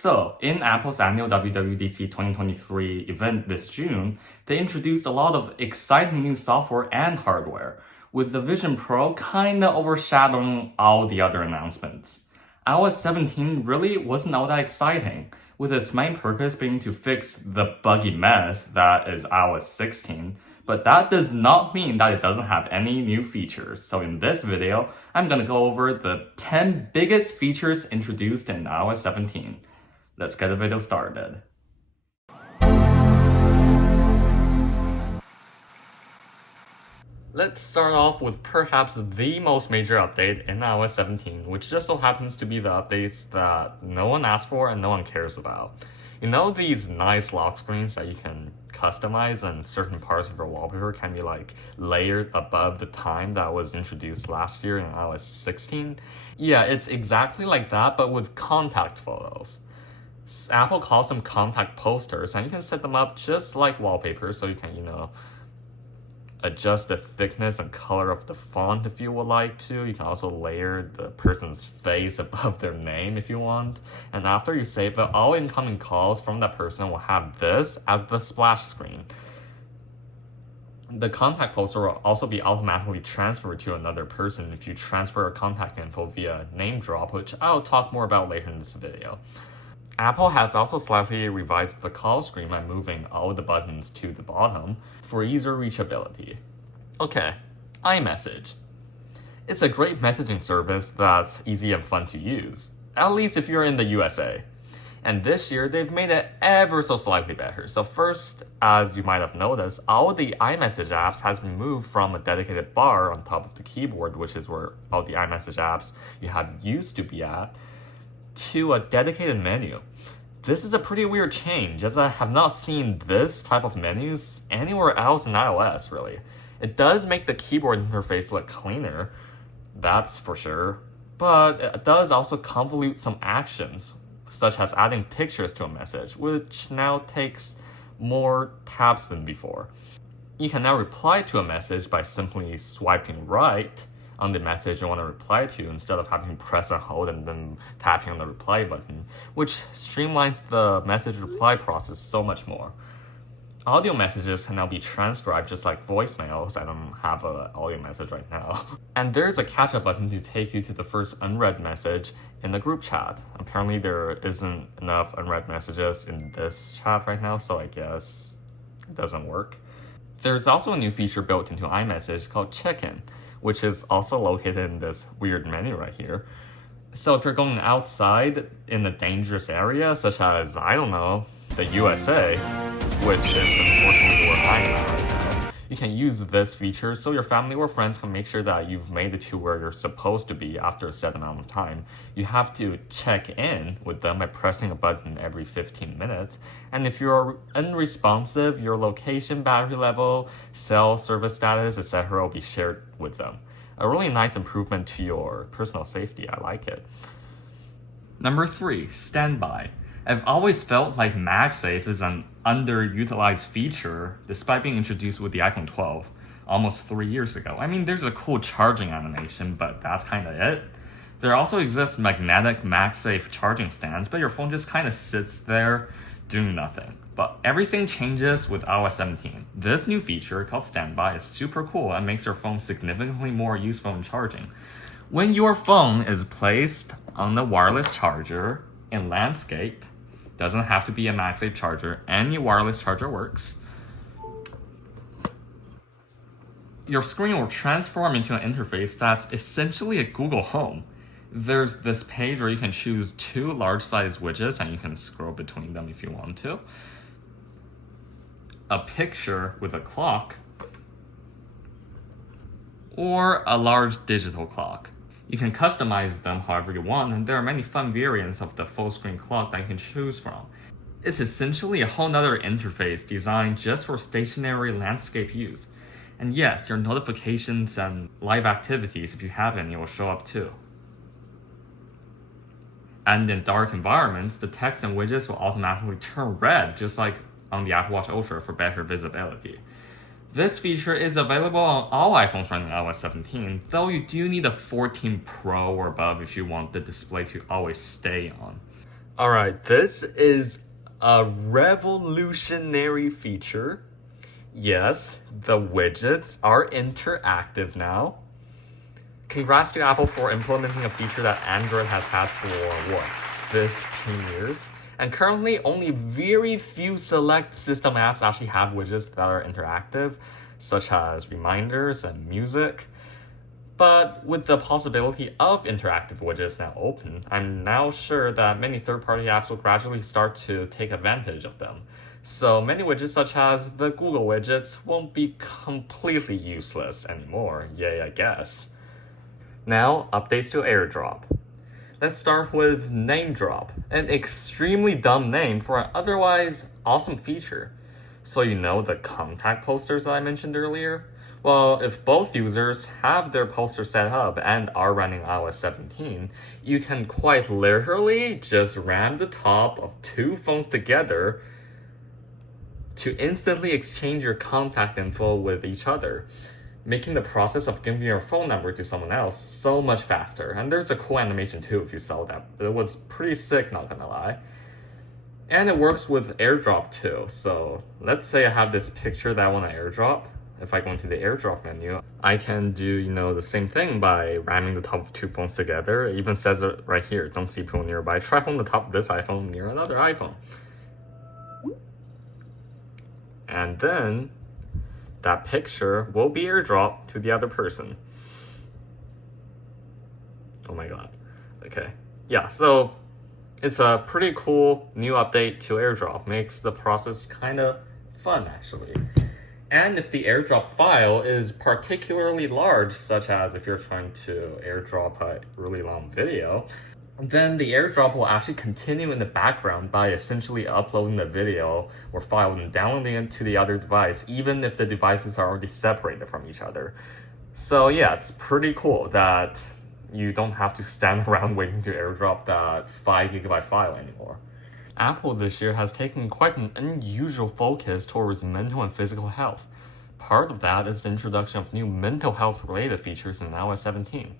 So, in Apple's annual WWDC 2023 event this June, they introduced a lot of exciting new software and hardware, with the Vision Pro kinda overshadowing all the other announcements. iOS 17 really wasn't all that exciting, with its main purpose being to fix the buggy mess that is iOS 16, but that does not mean that it doesn't have any new features. So in this video, I'm gonna go over the 10 biggest features introduced in iOS 17. Let's get the video started. Let's start off with perhaps the most major update in iOS 17, which just so happens to be the updates that no one asked for and no one cares about. You know these nice lock screens that you can customize and certain parts of your wallpaper can be like layered above the time that was introduced last year in iOS 16? Yeah, it's exactly like that, but with contact photos. Apple calls them contact posters, and you can set them up just like wallpaper, so you can, adjust the thickness and color of the font if you would like to. You can also layer the person's face above their name if you want. And after you save it, all incoming calls from that person will have this as the splash screen. The contact poster will also be automatically transferred to another person if you transfer a contact info via name drop, which I'll talk more about later in this video. Apple has also slightly revised the call screen by moving all the buttons to the bottom for easier reachability. Okay, iMessage. It's a great messaging service that's easy and fun to use, at least if you're in the USA. And this year, they've made it ever so slightly better. So first, as you might have noticed, all the iMessage apps has been moved from a dedicated bar on top of the keyboard, which is where all the iMessage apps you have used to be at, to a dedicated menu. This is a pretty weird change, as I have not seen this type of menus anywhere else in iOS, really. It does make the keyboard interface look cleaner, that's for sure, but it does also convolute some actions, such as adding pictures to a message, which now takes more taps than before. You can now reply to a message by simply swiping right on the message you want to reply to instead of having to press and hold and then tapping on the reply button, which streamlines the message reply process so much more. Audio messages can now be transcribed just like voicemails. I don't have an audio message right now. And there's a catch-up button to take you to the first unread message in the group chat. Apparently there isn't enough unread messages in this chat right now, so I guess it doesn't work. There's also a new feature built into iMessage called Check-in, which is also located in this weird menu right here. So if you're going outside in a dangerous area, such as, I don't know, the USA, which is unfortunately where I'm at right now, you can use this feature so your family or friends can make sure that you've made it to where you're supposed to be after a set amount of time. You have to check in with them by pressing a button every 15 minutes. And if you're unresponsive, your location, battery level, cell service status, etc. will be shared with them. A really nice improvement to your personal safety. I like it. Number 3, standby. I've always felt like MagSafe is an underutilized feature despite being introduced with the iPhone 12 almost 3 years ago. I mean, there's a cool charging animation, but that's kind of it. There also exists magnetic MagSafe charging stands, but your phone just kind of sits there doing nothing. But everything changes with iOS 17. This new feature called Standby is super cool and makes your phone significantly more useful in charging. When your phone is placed on the wireless charger in landscape, doesn't have to be a MagSafe charger, any wireless charger works, your screen will transform into an interface that's essentially a Google Home. There's this page where you can choose 2 large-sized widgets and you can scroll between them if you want to. A picture with a clock, or a large digital clock. You can customize them however you want, and there are many fun variants of the full-screen clock that you can choose from. It's essentially a whole nother interface designed just for stationary landscape use. And yes, your notifications and live activities, if you have any, will show up too. And in dark environments, the text and widgets will automatically turn red, just like on the Apple Watch Ultra for better visibility. This feature is available on all iPhones running iOS 17, though you do need a 14 Pro or above if you want the display to always stay on. Alright, this is a revolutionary feature. Yes, the widgets are interactive now. Congrats to Apple for implementing a feature that Android has had for, 15 years? And currently, only very few select system apps actually have widgets that are interactive, such as reminders and music. But with the possibility of interactive widgets now open, I'm now sure that many third-party apps will gradually start to take advantage of them. So many widgets such as the Google widgets won't be completely useless anymore, yay I guess. Now, updates to AirDrop. Let's start with Name Drop, an extremely dumb name for an otherwise awesome feature. So you know the contact posters that I mentioned earlier? Well, if both users have their poster set up and are running iOS 17, you can quite literally just ram the top of two phones together to instantly exchange your contact info with each other, making the process of giving your phone number to someone else so much faster. And there's a cool animation too if you saw that. It was pretty sick, not gonna lie. And it works with AirDrop too. So let's say I have this picture that I want to AirDrop. If I go into the AirDrop menu, I can do, the same thing by ramming the top of two phones together. It even says it right here, don't see people nearby. Try holding the top of this iPhone near another iPhone. And then that picture will be AirDropped to the other person. Oh my god. Okay. Yeah, so it's a pretty cool new update to AirDrop. Makes the process kind of fun, actually. And if the AirDrop file is particularly large, such as if you're trying to AirDrop a really long video, then the AirDrop will actually continue in the background by essentially uploading the video or file and downloading it to the other device, even if the devices are already separated from each other. So yeah, it's pretty cool that you don't have to stand around waiting to AirDrop that 5GB file anymore. Apple this year has taken quite an unusual focus towards mental and physical health. Part of that is the introduction of new mental health related features in iOS 17.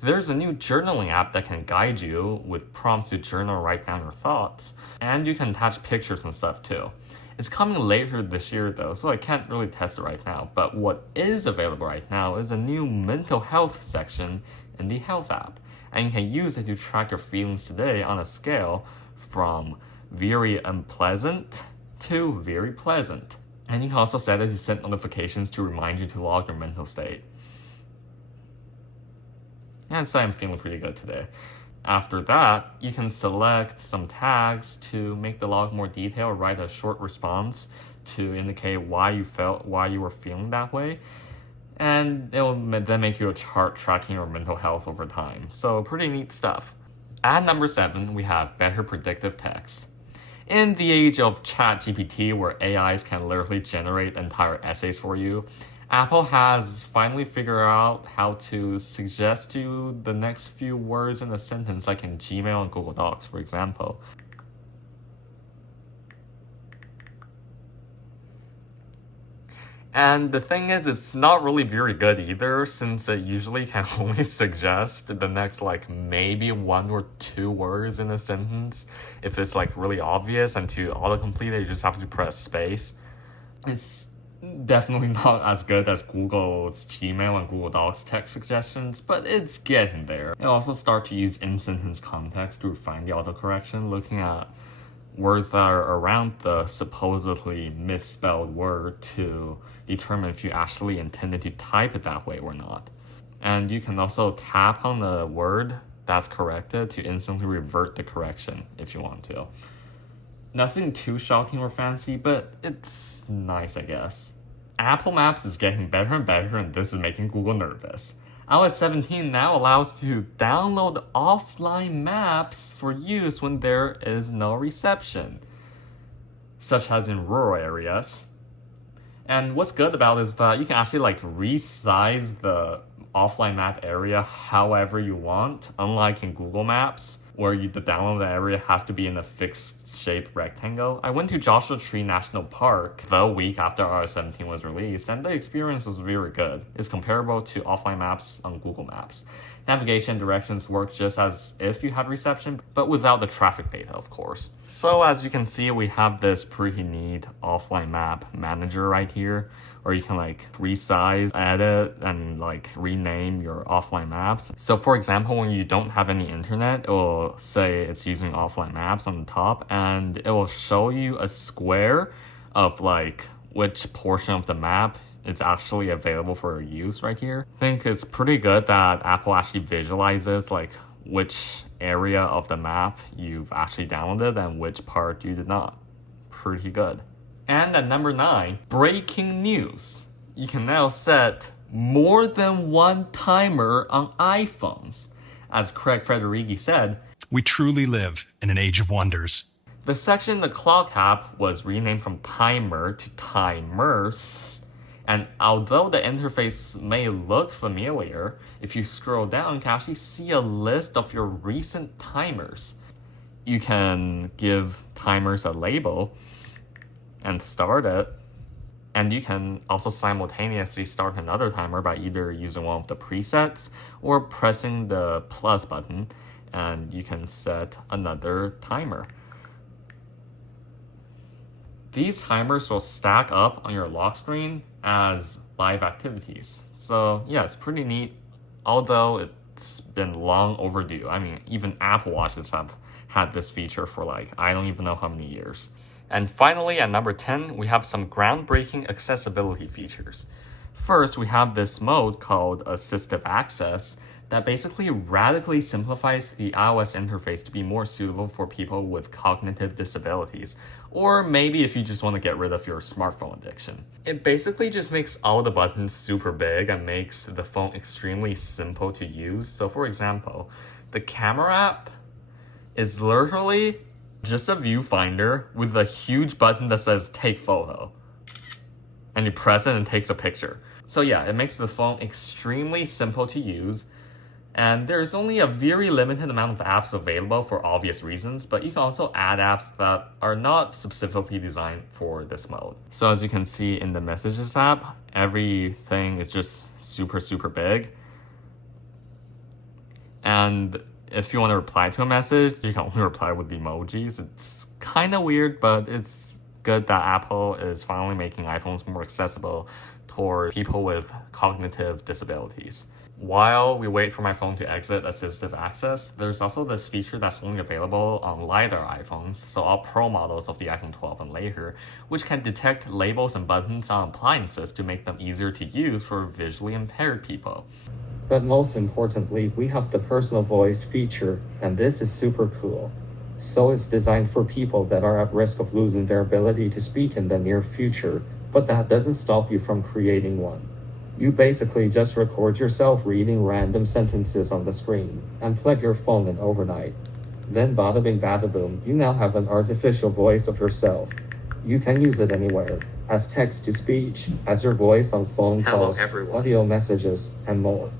There's a new journaling app that can guide you with prompts to journal or write down your thoughts, and you can attach pictures and stuff too. It's coming later this year though, so I can't really test it right now, but what is available right now is a new mental health section in the Health app, and you can use it to track your feelings today on a scale from very unpleasant to very pleasant. And you can also set it to send notifications to remind you to log your mental state. And so I'm feeling pretty good today. After that, you can select some tags to make the log more detailed or write a short response to indicate why you were feeling that way. And it will then make you a chart tracking your mental health over time. So pretty neat stuff. At number 7, we have better predictive text. In the age of ChatGPT, where AIs can literally generate entire essays for you, Apple has finally figured out how to suggest you the next few words in a sentence, like in Gmail and Google Docs, for example. And the thing is, it's not really very good either, since it usually can only suggest the next maybe 1 or 2 words in a sentence. If it's really obvious, and to autocomplete it, you just have to press space. It's definitely not as good as Google's Gmail and Google Docs text suggestions, but it's getting there. It also starts to use in-sentence context to refine the autocorrection, looking at words that are around the supposedly misspelled word to determine if you actually intended to type it that way or not. And you can also tap on the word that's corrected to instantly revert the correction if you want to. Nothing too shocking or fancy, but it's nice, I guess. Apple Maps is getting better and better, and this is making Google nervous. iOS 17 now allows you to download offline maps for use when there is no reception, such as in rural areas. And what's good about it is that you can actually resize the offline map area however you want, unlike in Google Maps. where the download area has to be in a fixed shape rectangle. I went to Joshua Tree National Park the week after iOS 17 was released, and the experience was very good. It's comparable to offline maps on Google Maps. Navigation directions work just as if you had reception, but without the traffic data, of course. So as you can see, we have this pretty neat offline map manager right here, or you can like resize, edit, and like rename your offline maps. So for example, when you don't have any internet, it will say it's using offline maps on the top, and it will show you a square of like which portion of the map it's actually available for use right here. I think it's pretty good that Apple actually visualizes like which area of the map you've actually downloaded and which part you did not. Pretty good. And at number 9, breaking news. You can now set more than one timer on iPhones. As Craig Federighi said, "We truly live in an age of wonders." The section in the clock app was renamed from timer to timers. And although the interface may look familiar, if you scroll down, you can actually see a list of your recent timers. You can give timers a label and start it. And you can also simultaneously start another timer by either using one of the presets or pressing the plus button, and you can set another timer. These timers will stack up on your lock screen as live activities. So yeah, it's pretty neat, although it's been long overdue. I mean, even Apple Watches have had this feature for like, I don't even know how many years. And finally, at number 10, we have some groundbreaking accessibility features. First, we have this mode called Assistive Access that basically radically simplifies the iOS interface to be more suitable for people with cognitive disabilities, or maybe if you just want to get rid of your smartphone addiction. It basically just makes all the buttons super big and makes the phone extremely simple to use. So for example, the camera app is literally just a viewfinder with a huge button that says take photo. And you press it and it takes a picture. So yeah, it makes the phone extremely simple to use. And there's only a very limited amount of apps available for obvious reasons, but you can also add apps that are not specifically designed for this mode. So as you can see in the Messages app, everything is just super, super big. And if you want to reply to a message, you can only reply with emojis. It's kind of weird, but it's good that Apple is finally making iPhones more accessible toward people with cognitive disabilities. While we wait for my phone to exit Assistive Access, there's also this feature that's only available on lighter iPhones, so all Pro models of the iPhone 12 and later, which can detect labels and buttons on appliances to make them easier to use for visually impaired people. But most importantly, we have the personal voice feature, and this is super cool. So it's designed for people that are at risk of losing their ability to speak in the near future, but that doesn't stop you from creating one. You basically just record yourself reading random sentences on the screen and plug your phone in overnight. Then bada bing bada boom, you now have an artificial voice of yourself. You can use it anywhere, as text-to-speech, as your voice on phone calls, audio messages, and more.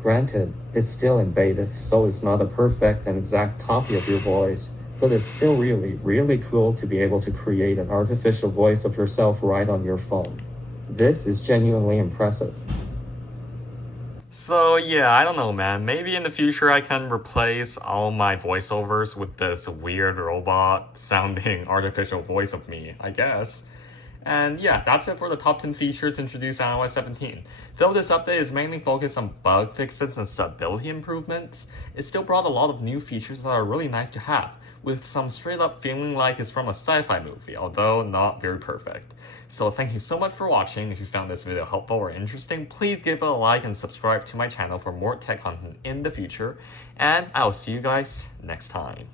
Granted, it's still in beta, so it's not a perfect and exact copy of your voice, but it's still really, really cool to be able to create an artificial voice of yourself right on your phone. This is genuinely impressive. So yeah, I don't know, man. Maybe in the future I can replace all my voiceovers with this weird robot sounding artificial voice of me, I guess. And yeah, that's it for the top 10 features introduced in iOS 17. Though this update is mainly focused on bug fixes and stability improvements, it still brought a lot of new features that are really nice to have, with some straight up feeling like it's from a sci-fi movie, although not very perfect. So thank you so much for watching. If you found this video helpful or interesting, please give it a like and subscribe to my channel for more tech content in the future, and I'll see you guys next time.